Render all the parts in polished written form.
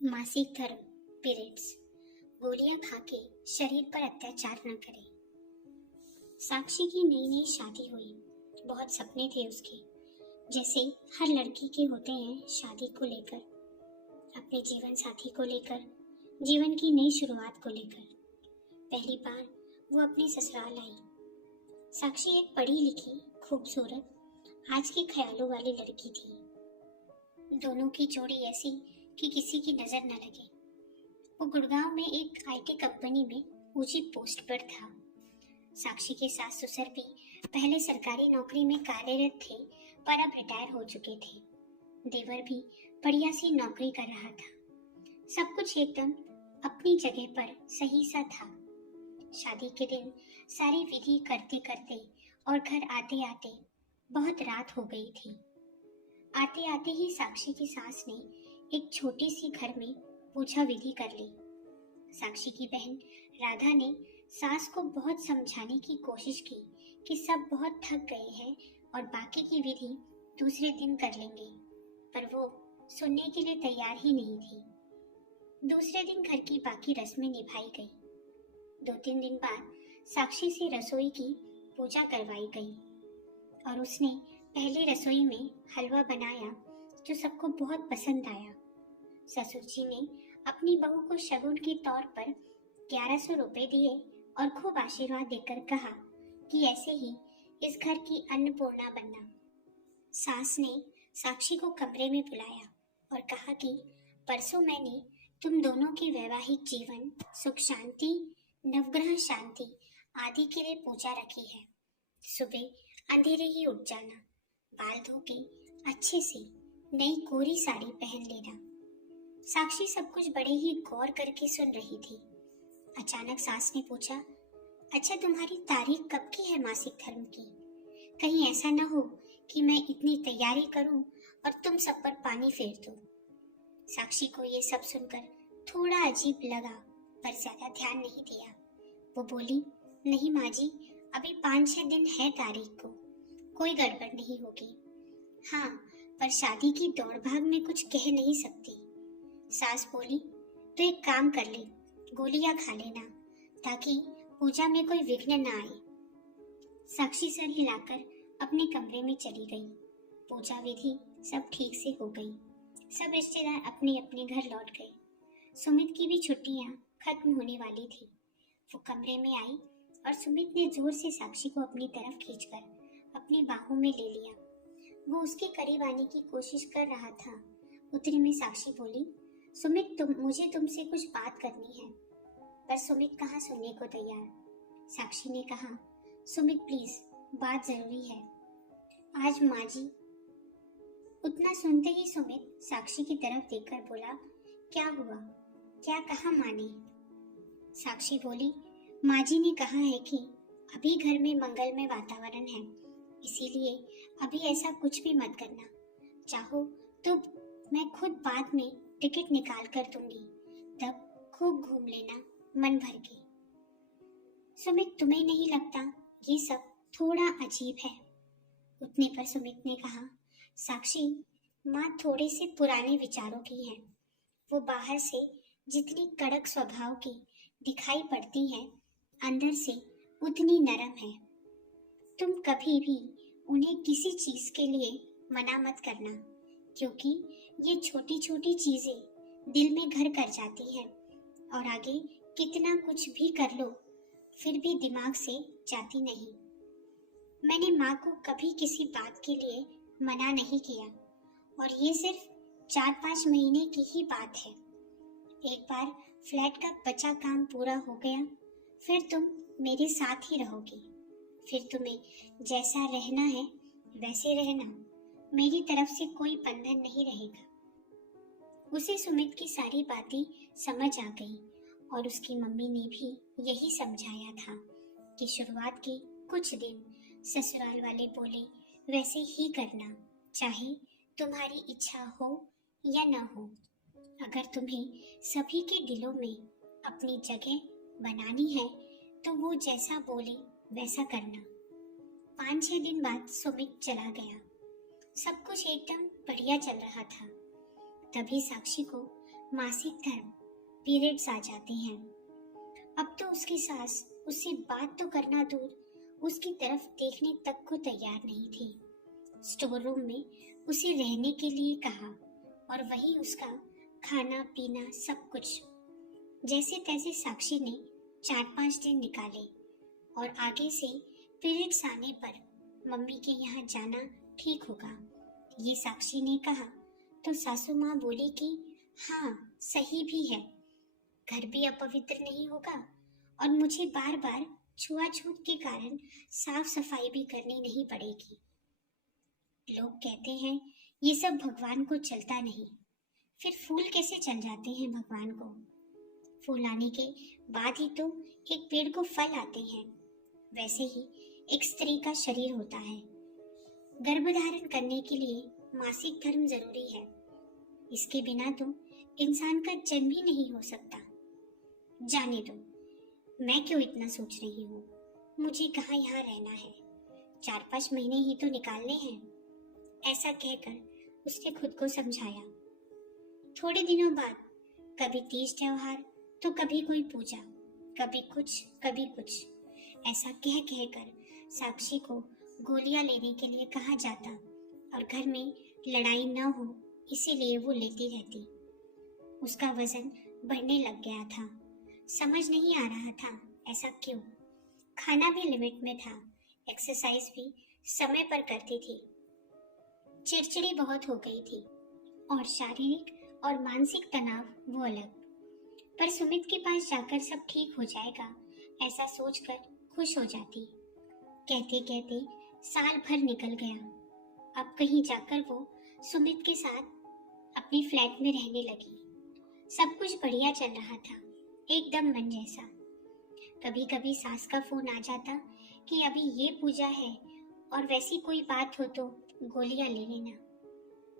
मासिक धर्म पीरियड्स गोलियां खा के शरीर पर अत्याचार न करें। साक्षी की नई नई शादी हुई। बहुत सपने थे उसके, जैसे हर लड़की के होते हैं शादी को लेकर, अपने जीवन साथी को लेकर, जीवन की नई शुरुआत को लेकर। पहली बार वो अपने ससुराल आई। साक्षी एक पढ़ी लिखी, खूबसूरत, आज के ख्यालों वाली लड़की थी। दोनों की जोड़ी ऐसी कि किसी की नजर न लगे। वो गुड़गांव में एक आईटी कंपनी में ऊंची पोस्ट पर था। साक्षी के सास ससुर भी पहले सरकारी नौकरी में कार्यरत थे, पर अब रिटायर हो चुके थे। देवर भी बढ़िया सी नौकरी कर रहा था। सब कुछ एकदम अपनी जगह पर सही सा था। शादी के दिन सारी विधि करते करते और घर आते आते बहुत रात हो गई थी। आते आते ही साक्षी की सास ने एक छोटी सी घर में पूजा विधि कर ली। साक्षी की बहन राधा ने सास को बहुत समझाने की कोशिश की कि सब बहुत थक गए हैं और बाकी की विधि दूसरे दिन कर लेंगे, पर वो सुनने के लिए तैयार ही नहीं थी। दूसरे दिन घर की बाकी रस्में निभाई गई। 2-3 दिन बाद साक्षी से रसोई की पूजा करवाई गई और उसने पहली रसोई में हलवा बनाया जो सबको बहुत पसंद आया। ससुर जी ने अपनी बहू को शगुन के तौर पर 1100 रुपए दिए और खूब आशीर्वाद देकर कहा कि ऐसे ही इस घर की अन्नपूर्णा बनना। सास ने साक्षी को कमरे में बुलाया और कहा कि परसों मैंने तुम दोनों के वैवाहिक जीवन, सुख शांति, नवग्रह शांति आदि के लिए पूजा रखी है। सुबह अंधेरे ही उठ जाना, बाल धो के अच्छे से नई कोरी साड़ी पहन लेना। साक्षी सब कुछ बड़े ही गौर करके सुन रही थी। अचानक सास ने पूछा, अच्छा तुम्हारी तारीख कब की है मासिक धर्म की? कहीं ऐसा न हो कि मैं इतनी तैयारी करूं और तुम सब पर पानी फेर दो। साक्षी को ये सब सुनकर थोड़ा अजीब लगा, पर ज्यादा ध्यान नहीं दिया। वो बोली, नहीं माँ जी, अभी 5-6 दिन है तारीख को, कोई गड़बड़ नहीं होगी। हाँ, पर शादी की दौड़ भाग में कुछ कह नहीं सकती। सास बोली, तो एक काम कर ले, गोलियां खा लेना ताकि पूजा में कोई विघ्न न आए। साक्षी सर हिलाकर अपने कमरे में चली गई। पूजा विधि सब ठीक से हो गई। सब रिश्तेदार अपने अपने घर लौट गए। सुमित की भी छुट्टियां खत्म होने वाली थी। वो कमरे में आई और सुमित ने जोर से साक्षी को अपनी तरफ खींचकर अपनी बाहों में ले लिया। वो उसके करीब आने की कोशिश कर रहा था। उतने में साक्षी बोली, सुमित मुझे तुमसे कुछ बात करनी है। पर सुमित कहाँ सुनने को तैयार। साक्षी ने कहा, सुमित प्लीज, बात जरूरी है आज माँ जी। उतना सुनते ही सुमित साक्षी की तरफ देखकर बोला, क्या हुआ, क्या कहा माँ ने? साक्षी बोली, माँ जी ने कहा है कि अभी घर में मंगलमय वातावरण है, इसीलिए अभी ऐसा कुछ भी मत करना। चाहो तो मैं खुद बाद में टिकट निकाल कर दूंगी, तब खूब घूम लेना मन भर के। सुमित, तुम्हें नहीं लगता ये सब थोड़ा अजीब है? उतने पर सुमित ने कहा, साक्षी, माँ थोड़े से पुराने विचारों की है। वो बाहर से जितनी कड़क स्वभाव की दिखाई पड़ती है, अंदर से उतनी नरम है। तुम कभी भी उन्हें किसी चीज के लिए मना मत करना, क्योंकि ये छोटी छोटी चीजें दिल में घर कर जाती है और आगे कितना कुछ भी कर लो फिर भी दिमाग से जाती नहीं। मैंने माँ को कभी किसी बात के लिए मना नहीं किया और ये सिर्फ 4-5 महीने की ही बात है। एक बार फ्लैट का बचा काम पूरा हो गया, फिर तुम मेरे साथ ही रहोगी। फिर तुम्हें जैसा रहना है वैसे रहना, मेरी तरफ से कोई बंधन नहीं रहेगा। उसे सुमित की सारी बातें समझ आ गई और उसकी मम्मी ने भी यही समझाया था कि शुरुआत के कुछ दिन ससुराल वाले बोले वैसे ही करना, चाहे तुम्हारी इच्छा हो या न हो। अगर तुम्हें सभी के दिलों में अपनी जगह बनानी है तो वो जैसा बोले वैसा करना। 5-6 दिन बाद सुमित चला गया। सब कुछ एकदम बढ़िया चल रहा था। तभी साक्षी को मासिक धर्म, पीरियड्स आ जाते हैं। अब तो उसकी सास उससे बात तो करना दूर, उसकी तरफ देखने तक को तैयार नहीं थी। स्टोर रूम में उसे रहने के लिए कहा और वही उसका खाना पीना सब कुछ। जैसे तैसे साक्षी ने 4-5 दिन निकाले और आगे से पीरियड्स आने पर मम्मी के यहाँ जाना ठीक होगा, ये साक्षी ने कहा तो सासू माँ बोली कि हाँ सही भी है, घर भी अपवित्र नहीं होगा और मुझे बार बार छुआछूत के कारण साफ सफाई भी करनी नहीं पड़ेगी। लोग कहते हैं ये सब भगवान को चलता नहीं, फिर फूल कैसे चल जाते हैं भगवान को? फूल आने के बाद ही तो एक पेड़ को फल आते हैं। वैसे ही एक स्त्री का शरीर होता है। गर्भधारण करने के लिए मासिक धर्म जरूरी है। इसके बिना तो इंसान का जन्म ही नहीं हो सकता। जाने दो, मैं क्यों इतना सोच रही हूँ? मुझे कहाँ यहाँ रहना है, 4-5 महीने ही तो निकालने हैं। ऐसा कहकर उसने खुद को समझाया। थोड़े दिनों बाद कभी तीज त्योहार तो कभी कोई पूजा, कभी कुछ ऐसा कह कहकर साक्षी को गोलियां लेने के लिए कहा जाता और घर में लड़ाई न हो इसीलिए वो लेती रहती। उसका वजन बढ़ने लग गया था। समझ नहीं आ रहा था ऐसा क्यों। खाना भी लिमिट में था, एक्सरसाइज भी समय पर करती थी। चिड़चिड़ी बहुत हो गई थी और शारीरिक और मानसिक तनाव वो अलग। पर सुमित के पास जाकर सब ठीक हो जाएगा ऐसा सोचकर खुश हो जाती। कहते कहते साल भर निकल गया। अब कहीं जाकर वो सुमित के साथ अपने फ्लैट में रहने लगी। सब कुछ बढ़िया चल रहा था, एकदम मन जैसा। कभी कभी सास का फोन आ जाता कि अभी ये पूजा है और वैसी कोई बात हो तो गोलियां ले लेना।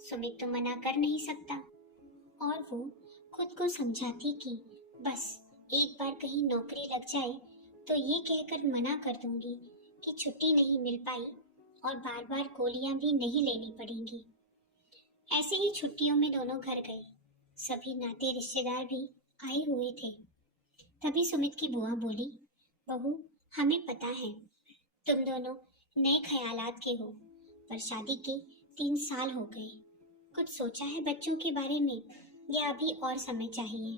सुमित तो मना कर नहीं सकता और वो खुद को समझाती कि बस एक बार कहीं नौकरी लग जाए तो ये कहकर मना कर दूंगी कि छुट्टी नहीं मिल पाई और बार बार गोलियां भी नहीं लेनी पड़ेंगी। ऐसे ही छुट्टियों में दोनों घर गए। सभी नाते रिश्तेदार भी आए हुए थे। तभी सुमित की बुआ बोली, बहू हमें पता है तुम दोनों नए ख्यालात के हो, पर शादी के 3 साल हो गए। कुछ सोचा है बच्चों के बारे में या अभी और समय चाहिए?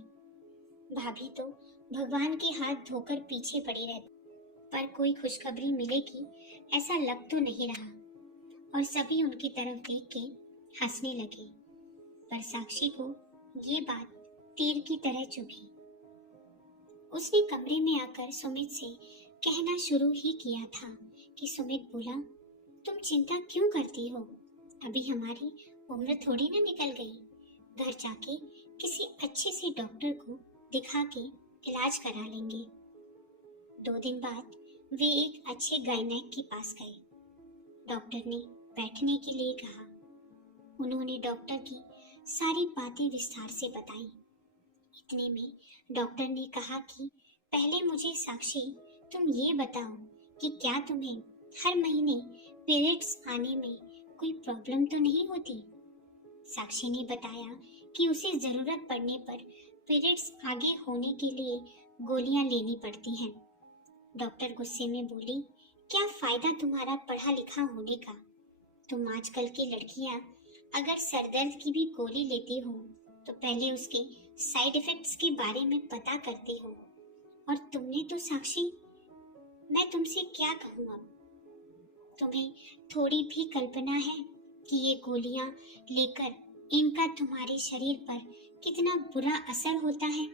भाभी तो भगवान के हाथ धोकर पीछे पड़ी रहती, पर कोई खुशखबरी मिलेगी ऐसा लग तो नहीं रहा। और सभी उनकी तरफ देख के हंसने लगे। पर साक्षी को ये बात तीर की तरह चुभी। उसने कमरे में आकर सुमित से कहना शुरू ही किया था कि सुमित बोला, तुम चिंता क्यों करती हो? अभी हमारी उम्र थोड़ी ना निकल गई। घर जाके किसी अच्छे से डॉक्टर को दिखा के इलाज करा लेंगे। 2 दिन बाद वे एक अच्छे गायनेक के पास गए। डॉक्टर ने बैठने के लिए कहा। उन्होंने डॉक्टर की सारी बातें विस्तार से बताई। इतने में डॉक्टर ने कहा कि पहले मुझे साक्षी तुम ये बताओ कि क्या तुम्हें हर महीने पीरियड्स आने में कोई प्रॉब्लम तो नहीं होती? साक्षी ने बताया कि उसे जरूरत पड़ने पर पीरियड्स आगे होने के लिए गोलियां लेनी पड़ती हैं। डॉक्टर गुस्से में बोली, क्या फायदा तुम्हारा पढ़ा लिखा होने का? तुम आजकल की लड़कियां अगर सरदर्द की भी गोली लेती हो तो पहले उसके साइड इफेक्ट्स के बारे में पता करती हो। और तुमने तो साक्षी, मैं तुमसे क्या कहूँ अब? तुम्हें थोड़ी भी कल्पना है कि ये गोलियां लेकर इनका तुम्हारे शरीर पर कितना बुरा असर होता है?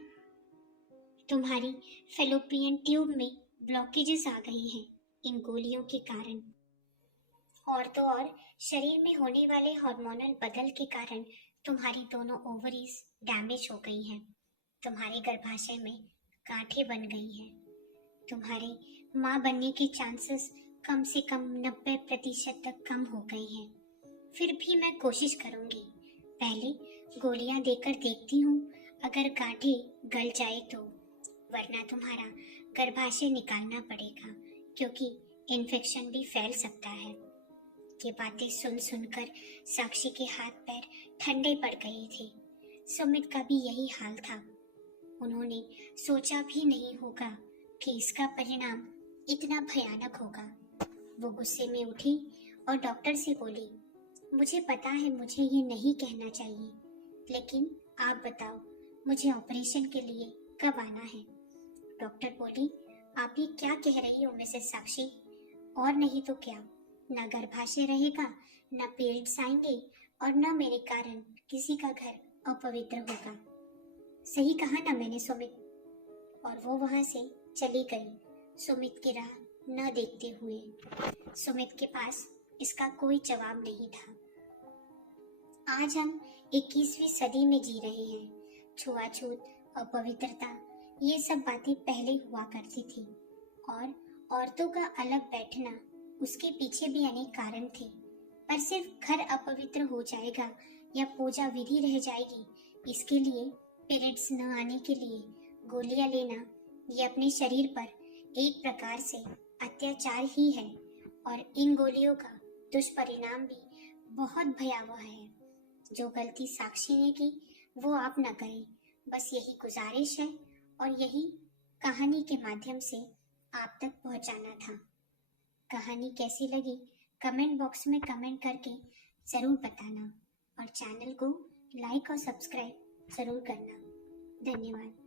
तुम्हारी फेलोपियन ट्यूब में ब्लॉकेजेस आ गए हैं इन गोलियों के कारण। और तो और शरीर में होने वाले हार्मोनल बदल के कारण तुम्हारी दोनों ओवरीज डैमेज हो गई हैं। तुम्हारे गर्भाशय में गांठें बन गई हैं। तुम्हारे माँ बनने के चांसेस कम से कम 90% तक कम हो गए हैं। फिर भी मैं कोशिश करूंगी। पहले गोलियां देकर देखती हूँ, अगर गांठें गल जाए तो, वरना तुम्हारा गर्भाशय निकालना पड़ेगा क्योंकि इन्फेक्शन भी फैल सकता है। ये बातें सुन सुनकर साक्षी के हाथ पैर ठंडे पड़ गए थे। सुमित का भी यही हाल था। उन्होंने सोचा भी नहीं होगा कि इसका परिणाम इतना भयानक होगा। वो गुस्से में उठी और डॉक्टर से बोली, मुझे पता है मुझे ये नहीं कहना चाहिए, लेकिन आप बताओ मुझे ऑपरेशन के लिए कब आना है। डॉक्टर बोली, आप ये क्या कह रही हो मिसेस साक्षी, और नहीं तो क्या, ना गर्भाशय रहेगा, ना पीरियड्स आएंगे और ना मेरे कारण किसी का घर अपवित्र होगा। सही कहा ना मैंने सुमित। और वो वहां से चली गई, सुमित की राह न देखते हुए। सुमित के पास इसका कोई जवाब नहीं था। आज हम 21वीं सदी में जी रहे हैं। छुआछूत, अपवित्रता, ये सब बातें पहले हुआ करती थी और औरतों का अलग बैठना, उसके पीछे भी अनेक कारण थे। पर सिर्फ घर अपवित्र हो जाएगा या पूजा विधि रह जाएगी, इसके लिए पीरियड्स न आने के लिए गोलियां लेना, ये अपने शरीर पर एक प्रकार से अत्याचार ही है। और इन गोलियों का दुष्परिणाम भी बहुत भयावह है। जो गलती साक्षी ने की वो आप न करें, बस यही गुजारिश है और यही कहानी के माध्यम से आप तक पहुंचाना था। कहानी कैसी लगी कमेंट बॉक्स में कमेंट करके ज़रूर बताना और चैनल को लाइक और सब्सक्राइब ज़रूर करना। धन्यवाद।